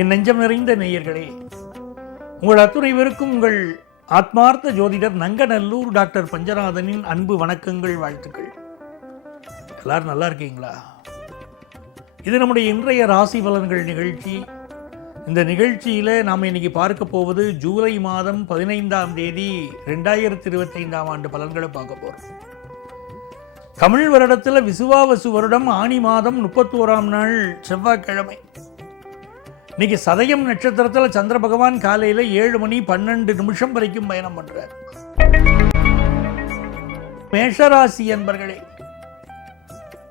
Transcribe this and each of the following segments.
என் நெஞ்சம் நிறைந்த நேயர்களே, உங்கள் அத்துணை பேருக்கும் உங்கள் ஆத்மார்த்த ஜோதிடர் நங்கநல்லூர் டாக்டர் பஞ்சநாதனின் அன்பு வணக்கங்கள், வாழ்த்துக்கள். எல்லாரும் நல்லா இருக்கீங்களா? இது நம்முடைய இன்றைய ராசி பலன்கள் நிகழ்ச்சி. இந்த நிகழ்ச்சியில் நாம் இன்னைக்கு பார்க்க போவது ஜூலை மாதம் 15ஆம் தேதி 2025ஆம் ஆண்டு பலன்களை பார்க்க போகிறோம். தமிழ் வருடத்தில் விசுவாவசு வருடம் ஆனி மாதம் 31ஆம் நாள் செவ்வாய்க்கிழமை. இன்னைக்கு சதயம் நட்சத்திரத்தில் சந்திர பகவான் காலையில் 7 மணி 12 வரைக்கும் பயணம் பண்றார். மேஷராசி என்பர்களே,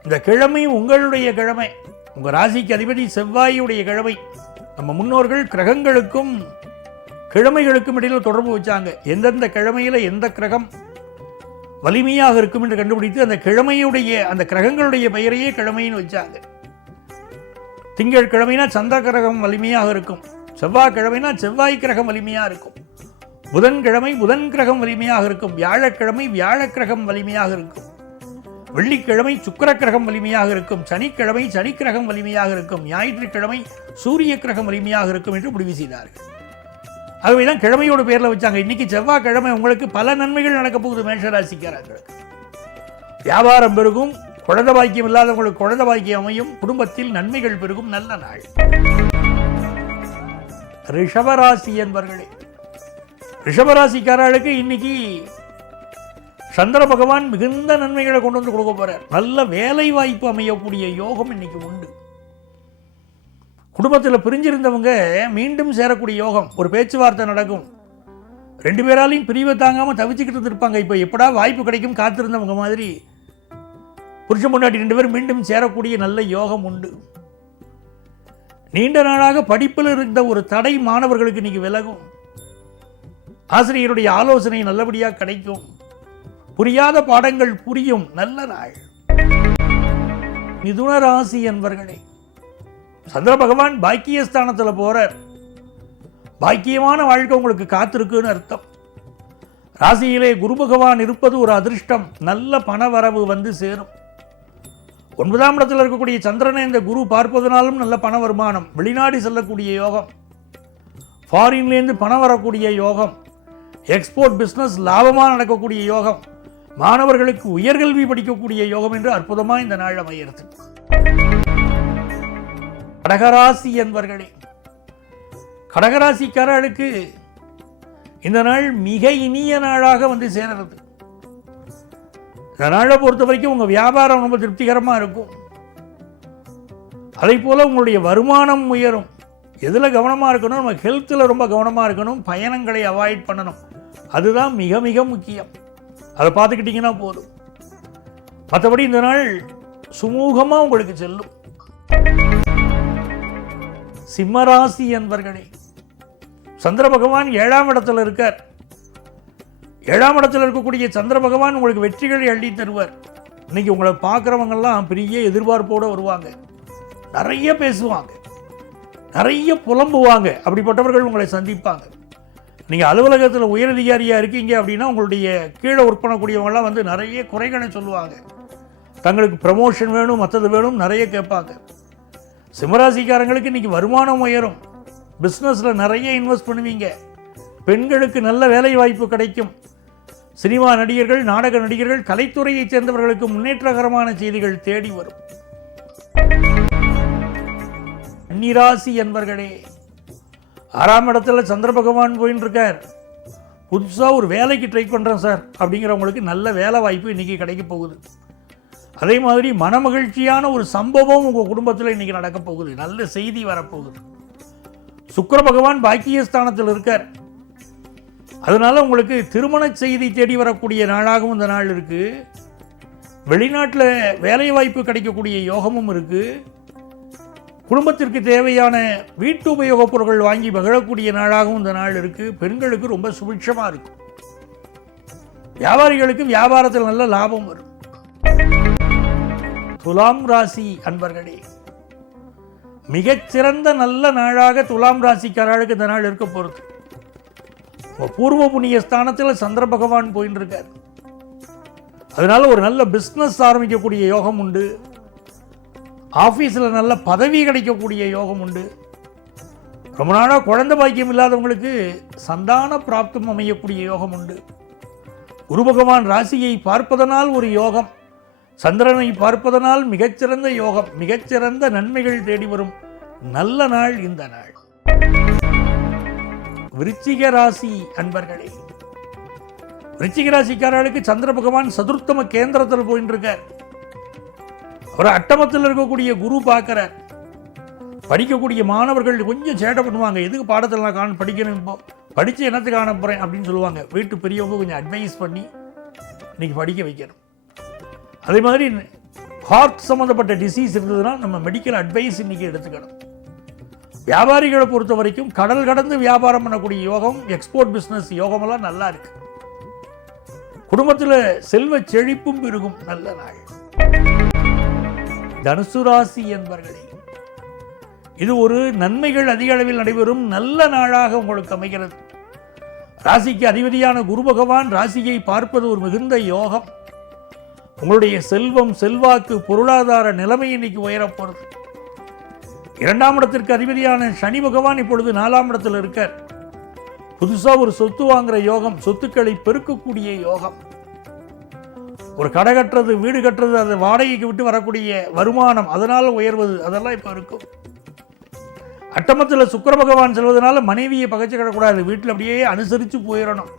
இந்த கிழமை உங்களுடைய கிழமை. உங்க ராசிக்கு அதிபதி செவ்வாயுடைய கிழமை. நம்ம முன்னோர்கள் கிரகங்களுக்கும் கிழமைகளுக்கும் இடையில் தொடர்பு வச்சாங்க. எந்தெந்த கிழமையில எந்த கிரகம் வலிமையாக இருக்கும் என்று கண்டுபிடித்து அந்த கிழமையுடைய அந்த கிரகங்களுடைய பெயரையே கிழமைன்னு வச்சாங்க. திங்கள் கிழமைனா சந்திர கிரகம் வலிமையாக இருக்கும், செவ்வாய் கிழமைனா செவ்வாய் கிரகம் வலிமையாக இருக்கும், புதன்கிழமை புதன் கிரகம் வலிமையாக இருக்கும், வியாழக்கிழமை வியாழ கிரகம் வலிமையாக இருக்கும், வெள்ளிக்கிழமை சுக்கிர கிரகம் வலிமையாக இருக்கும், சனிக்கிழமை சனி கிரகம் வலிமையாக இருக்கும், ஞாயிற்றுக்கிழமை சூரிய கிரகம் வலிமையாக இருக்கும் என்று முடிவு செய்தார்கள். ஆகவேதான் கிழமையோட பேரில் வச்சாங்க. இன்னைக்கு செவ்வாய் கிழமை. உங்களுக்கு பல நன்மைகள் நடக்க போகுது மேஷராசிக்காரர்களுக்கு. வியாபாரம் பெருகும், குழந்தை பாக்கியம் இல்லாதவங்களுக்கு குழந்தை பாக்கியம் அமையும், குடும்பத்தில் நன்மைகள் பெருகும், நல்ல நாள். ரிஷபராசி என்பர்களே, ரிஷபராசிக்காரர்களுக்கு இன்னைக்கு சந்திர பகவான் மிகுந்த நன்மைகளை கொண்டு வந்து கொடுக்க போறார். நல்ல வேலை வாய்ப்பு அமையக்கூடிய யோகம் இன்னைக்கு உண்டு. குடும்பத்தில் பிரிஞ்சிருந்தவங்க மீண்டும் சேரக்கூடிய யோகம். ஒரு பேச்சுவார்த்தை நடக்கும். 2 பேராலையும் பிரிவை தாங்காம தவிச்சுக்கிட்டு இருப்பாங்க. இப்போ எப்படா வாய்ப்பு கிடைக்கும் காத்திருந்தவங்க மாதிரி புருஷன் பொண்டாட்டி 2 பேரும் மீண்டும் சேரக்கூடிய நல்ல யோகம் உண்டு. நீண்ட நாளாக படிப்பில் இருந்த ஒரு தடை மாணவர்களுக்கு இன்னைக்கு விலகும். ஆசிரியருடைய ஆலோசனை நல்லபடியாக கிடைக்கும். புரியாத பாடங்கள் புரியும், நல்ல நாள். மிதுன ராசி என்பர்களே, சந்திர பகவான் பாக்கியஸ்தானத்தில் போறார். பாக்கியமான வாழ்க்கை உங்களுக்கு காத்திருக்குன்னு அர்த்தம். ராசியிலே குரு பகவான் இருப்பது ஒரு அதிர்ஷ்டம். நல்ல பண வரவு வந்து சேரும். 9ஆம் இடத்தில் இருக்கக்கூடிய சந்திரனை இந்த குரு பார்ப்பதனாலும் நல்ல பண வருமானம். வெளிநாடு செல்லக்கூடிய யோகம், ஃபாரின்லேருந்து பணம் வரக்கூடிய யோகம், எக்ஸ்போர்ட் பிஸ்னஸ் லாபமாக நடக்கக்கூடிய யோகம், மாணவர்களுக்கு உயர்கல்வி படிக்கக்கூடிய யோகம் என்று அற்புதமாக இந்த நாள் அமைகிறது. கடகராசி என்பர்களே, கடகராசிக்காரர்களுக்கு இந்த நாள் மிக இனிய நாளாக வந்து சேர்றது. இந்த நாளை பொறுத்த வரைக்கும் உங்கள் வியாபாரம் ரொம்ப திருப்திகரமாக இருக்கும். அதே போல் உங்களுடைய வருமானம் உயரும். எதில் கவனமாக இருக்கணும்? நம்ம ஹெல்த்தில் ரொம்ப கவனமாக இருக்கணும். பயணங்களை அவாய்ட் பண்ணணும். அதுதான் மிக மிக முக்கியம். அதை பார்த்துக்கிட்டிங்கன்னா போதும். மற்றபடி இந்த நாள் சுமூகமாக உங்களுக்கு செல்லும். சிம்மராசி என்பர்களே, சந்திர பகவான் 7ஆம் இடத்துல இருக்கார். 7ஆம் இடத்தில் இருக்கக்கூடிய சந்திர பகவான் உங்களுக்கு வெற்றிகளை அள்ளி தருவார். இன்னைக்கு உங்களை பார்க்குறவங்கெல்லாம் பெரிய எதிர்பார்ப்போடு வருவாங்க. நிறைய பேசுவாங்க, நிறைய புலம்புவாங்க. அப்படிப்பட்டவர்கள் உங்களை சந்திப்பாங்க. நீங்கள் அலுவலகத்தில் உயரதிகாரியாக இருக்கீங்க அப்படின்னா உங்களுடைய கீழே ஒர்க் பண்ணக்கூடியவங்களாம் வந்து நிறைய குறைகளை சொல்லுவாங்க. தங்களுக்கு ப்ரமோஷன் வேணும், மற்றது வேணும், நிறைய கேட்பாங்க. சிம்மராசிக்காரங்களுக்கு இன்றைக்கி வருமானம் உயரும். பிஸ்னஸில் நிறைய இன்வெஸ்ட் பண்ணுவீங்க. பெண்களுக்கு நல்ல வேலை வாய்ப்பு கிடைக்கும். சினிமா நடிகர்கள், நாடக நடிகர்கள், கலைத்துறையைச் சேர்ந்தவர்களுக்கு முன்னேற்றகரமான செய்திகள் தேடி வரும். கன்னிராசி என்பர்களே, 6ஆம் இடத்துல சந்திர பகவான் போயின்னு இருக்கார். புதுசாக ஒரு வேலைக்கு ட்ரை பண்ணுறேன் சார் அப்படிங்கிறவங்களுக்கு நல்ல வேலை வாய்ப்பு இன்றைக்கி கிடைக்க போகுது. அதே மாதிரி மனமகிழ்ச்சியான ஒரு சம்பவம் உங்கள் குடும்பத்தில் இன்றைக்கி நடக்க போகுது. நல்ல செய்தி வரப்போகுது. சுக்கிர பகவான் பாக்கியஸ்தானத்தில் இருக்கார். அதனால உங்களுக்கு திருமண செய்தி தேடி வரக்கூடிய நாளாகவும் இந்த நாள் இருக்கு. வெளிநாட்டில் வேலை வாய்ப்பு கிடைக்கக்கூடிய யோகமும் இருக்கு. குடும்பத்திற்கு தேவையான வீட்டு உபயோகப் பொருட்கள் வாங்கி மகிழக்கூடிய நாளாகவும் இந்த நாள் இருக்கு. பெண்களுக்கு ரொம்ப சுபிட்சமாக இருக்கும். வியாபாரிகளுக்கு வியாபாரத்தில் நல்ல லாபம் வரும். துலாம் ராசி அன்பர்களே, மிகச்சிறந்த நல்ல நாளாக துலாம் ராசிக்காரர்களுக்கு இந்த நாள் இருக்க போகிறது. பூர்வ புண்ணிய ஸ்தானத்தில் சந்திர பகவான் போயின்னு இருக்கார். அதனால ஒரு நல்ல பிஸ்னஸ் ஆரம்பிக்கக்கூடிய யோகம் உண்டு. ஆஃபீஸில் நல்ல பதவி கிடைக்கக்கூடிய யோகம் உண்டு. ரொம்ப நாளாக குழந்தை பாக்கியம் இல்லாதவங்களுக்கு சந்தான பிராப்தம் அமையக்கூடிய யோகம் உண்டு. குரு பகவான் ராசியை பார்ப்பதனால் ஒரு யோகம், சந்திரனை பார்ப்பதனால் மிகச்சிறந்த யோகம், மிகச்சிறந்த நன்மைகள் தேடி வரும் நல்ல நாள் இந்த நாள். விருச்சிக ராசி அன்பர்களே, விருச்சிக ராசிக்காரர்களுக்கு சந்திர பகவான் சதுர்த்தம கேந்திரத்தில் போயிட்டு இருக்கார். ஒரு அட்டமத்தில் இருக்கக்கூடிய குரு பார்க்கிறார். படிக்கக்கூடிய மாணவர்கள் கொஞ்சம் சேட்டை பண்ணுவாங்க. எதுக்கு பாடத்தில் நான் படிக்கணும், இப்போ படித்து என்னத்துக்கு காண போகிறேன் அப்படின்னு சொல்லுவாங்க. வீட்டு பெரியவங்க கொஞ்சம் அட்வைஸ் பண்ணி இன்னைக்கு படிக்க வைக்கணும். அதே மாதிரி ஹார்ட் சம்மந்தப்பட்ட டிசீஸ் இருந்ததுன்னா நம்ம மெடிக்கல் அட்வைஸ் இன்னைக்கு எடுத்துக்கணும். வியாபாரிகளை பொறுத்த வரைக்கும் கடல் கடந்து வியாபாரம் பண்ணக்கூடிய யோகம், எக்ஸ்போர்ட் பிஸ்னஸ் யோகமெல்லாம் நல்லா இருக்கு. குடும்பத்தில் செல்வ செழிப்பும் பெருகும் நல்ல நாள். தனுசு ராசி என்பர்களே, இது ஒரு நன்மைகள் அதிக அளவில் நடைபெறும் நல்ல நாளாக உங்களுக்கு அமைகிறது. ராசிக்கு அதிபதியான குரு பகவான் ராசியை பார்ப்பது ஒரு மிகுந்த யோகம். உங்களுடைய செல்வம், செல்வாக்கு, பொருளாதார நிலைமை இன்னைக்கு உயரப்போகிறது. 2ஆம் இடத்திற்கு அதிபதியான சனி பகவான் இப்பொழுது 4ஆம் இடத்தில் இருக்கார். புதுசாக ஒரு சொத்து வாங்குற யோகம், சொத்துக்களை பெருக்கக்கூடிய யோகம். ஒரு கடை கட்டுறது, வீடு கட்டுறது, அதை வாடகைக்கு விட்டு வரக்கூடிய வருமானம், அதனால உயர்வது, அதெல்லாம் இப்போ இருக்கும். அட்டமத்தில் சுக்கிர பகவான் செல்வதனால மனைவியை பகைச்சு கிடக்கூடாது, வீட்டில் அப்படியே அனுசரித்து போயிடணும்.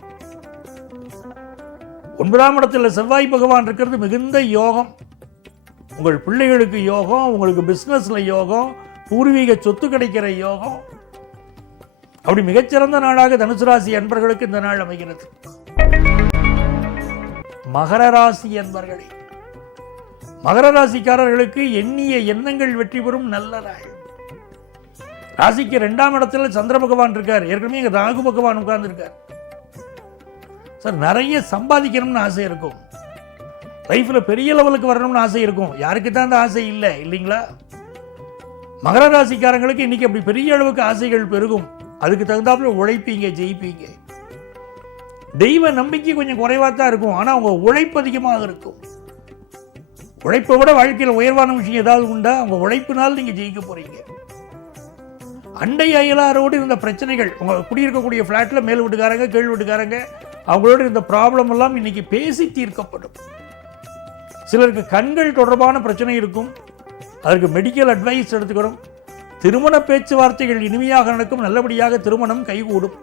9ஆம் இடத்துல செவ்வாய் பகவான் இருக்கிறது மிகுந்த யோகம். உங்கள் பிள்ளைகளுக்கு யோகம், உங்களுக்கு பிஸ்னஸ்ல யோகம், பூர்வீக சொத்து கிடைக்கிற யோகம். அப்படி மிகச்சிறந்த நாளாக தனுசு ராசி அன்பர்களுக்கு இந்த நாள் அமைகிறது. மகர ராசி அன்பர்களே, மகர ராசிக்காரர்களுக்கு எண்ணிய எண்ணங்கள் வெற்றி பெறும் நல்ல நாள். ராசிக்கு 2ஆம் இடத்துல சந்திர பகவான் இருக்கார். ஏற்கனவே இங்கே ராகு பகவான் உட்கார்ந்து இருக்கார். சார், நிறைய சம்பாதிக்கணும்னு ஆசை இருக்கும், லைஃப்பில் பெரிய லெவலுக்கு வரணும்னு ஆசை இருக்கும். யாருக்கு தான் அந்த ஆசை இல்லை இல்லைங்களா? மகர ராசிக்காரங்களுக்கு இன்னைக்கு அப்படி பெரிய அளவுக்கு ஆசைகள் பெருகும். அதுக்கு தகுந்தாப்புல உழைப்பீங்க, ஜெயிப்பீங்க. தெய்வ நம்பிக்கை கொஞ்சம் குறைவாக தான் இருக்கும், ஆனால் உங்கள் உழைப்பு அதிகமாக இருக்கும். உழைப்பை விட வாழ்க்கையில் உயர்வான விஷயம் ஏதாவது உண்டா? உங்கள் உழைப்பினால் நீங்கள் ஜெயிக்க போறீங்க. அண்டை அயலாரோடு இருந்த பிரச்சனைகள், உங்கள் குடியிருக்கக்கூடிய ஃப்ளாட்டில் மேல் வீட்டுக்காரங்க, கீழ் வீட்டுக்காரங்க, அவங்களோட இருந்த ப்ராப்ளம் எல்லாம் இன்னைக்கு பேசி தீர்க்கப்படும். சிலருக்கு கண்கள் தொடர்பான பிரச்சனை இருக்கும், அதற்கு மெடிக்கல் அட்வைஸ் எடுத்துக்கணும். திருமண பேச்சுவார்த்தைகள் இனிமையாக நடக்கும், நல்லபடியாக திருமணம் கைகூடும்.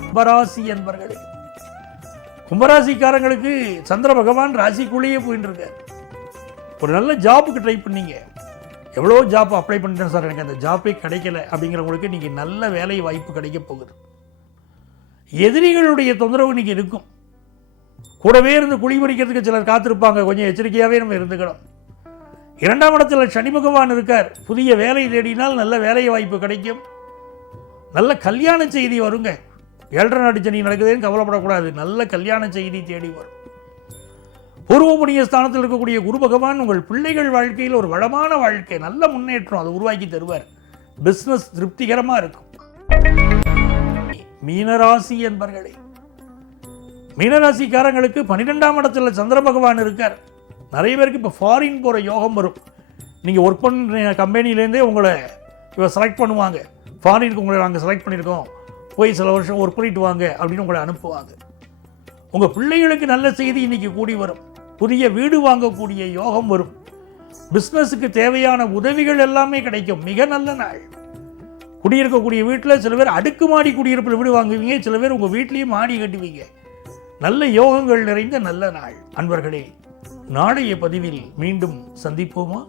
கும்பராசி என்பர்களே, கும்பராசிக்காரங்களுக்கு சந்திர பகவான் ராசிக்குள்ளேயே போயிட்டு இருக்கார். ஒரு நல்ல ஜாப்புக்கு ட்ரை பண்ணீங்க, எவ்வளோ ஜாப் அப்ளை பண்ணிட்டேன் சார், எனக்கு அந்த ஜாப்பே கிடைக்கல அப்படிங்கிறவங்களுக்கு இன்னைக்கு நல்ல வேலை வாய்ப்பு கிடைக்க போகுது. எதிரிகளுடைய தொந்தரவு இன்னைக்கு இருக்கும். கூடவே இருந்து குழிபறிக்கிறதுக்கு சிலர் காத்திருப்பாங்க, கொஞ்சம் எச்சரிக்கையாகவே நம்ம இருந்துக்கணும். 2ஆம் இடத்துல சனி பகவான் இருக்கார். புதிய வேலை தேடினால் நல்ல வேலை வாய்ப்பு கிடைக்கும். நல்ல கல்யாண செய்தி வருங்க. 7.5 நாடு சனி நடக்குதுன்னு கவலைப்படக்கூடாது, நல்ல கல்யாண செய்தி தேடி வரும். பூர்வ புண்ணிய ஸ்தானத்தில் இருக்கக்கூடிய குரு பகவான் உங்கள் பிள்ளைகள் வாழ்க்கையில் ஒரு வளமான வாழ்க்கை, நல்ல முன்னேற்றம் அதை உருவாக்கி தருவார். பிஸ்னஸ் திருப்திகரமாக இருக்கும். மீனராசி என்பர்களே, மீனராசிக்காரங்களுக்கு 12ஆம் இடத்துல சந்திர பகவான் இருக்கார். நிறைய பேருக்கு இப்போ ஃபாரின் போகிற யோகம் வரும். நீங்கள் ஒர்க் பண்ணுற கம்பெனிலேருந்தே உங்களை இப்போ செலக்ட் பண்ணுவாங்க. ஃபாரினுக்கு உங்களை நாங்கள் செலக்ட் பண்ணியிருக்கோம், போய் சில வருஷம் ஒர்க் பண்ணிட்டு வாங்க அப்படின்னு உங்களை அனுப்புவாங்க. உங்கள் பிள்ளைகளுக்கு நல்ல செய்தி இன்னைக்கு கூடி வரும். புதிய வீடு வாங்கக்கூடிய யோகம் வரும். பிஸ்னஸுக்கு தேவையான உதவிகள் எல்லாமே கிடைக்கும். மிக நல்ல நாள். குடியிருக்கக்கூடிய வீட்டில் சில பேர் அடுக்குமாடி குடியிருப்பில் வீடு வாங்குவீங்க, சில பேர் உங்கள் வீட்லேயும் மாடி கட்டுவீங்க. நல்ல யோகங்கள் நிறைந்த நல்ல நாள். அன்பர்களே, நாளைய பதிவில் மீண்டும் சந்திப்போமா?